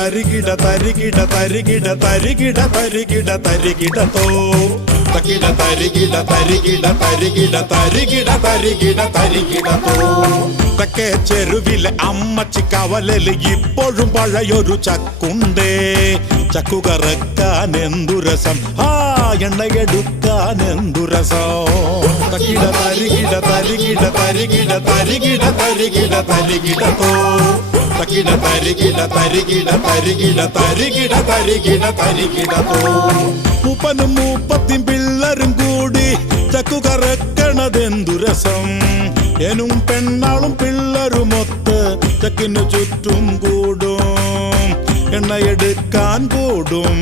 തരികിട തരികിട തരികിട തരികിട തരികിട തരികിടത്തോ തക്കിട തരികിട തരികിട തരികിട തരികിട തരികിട തരികിടത്തോ തെക്കേ ചെരുവിലെ അമ്മച്ചി കവലല് ഇപ്പോഴും പഴയൊരു ചക്കുണ്ടേ ചക്കു കറക്കാൻ എന്തു രസം എണ്ണയെടുക്കാൻ എന്തു രസം തക്കിട തരികിട തരികിട തരികിട തരികിട തരികിട തരികിടത്തോ തക്കിട തരികിട തരികിട തരികിട തരികിട തരികിട തരികിടത്തോ മൂപ്പനും മൂപ്പത്തിയും പിള്ളേരും കൂടി ചക്കു കറക്കണതെന്തു രസം എനും പെണ്ണാളും പിള്ളേരുമൊത്ത് ചക്കിനു ചുറ്റും കൂടും എണ്ണയെടുക്കാൻ കൂടും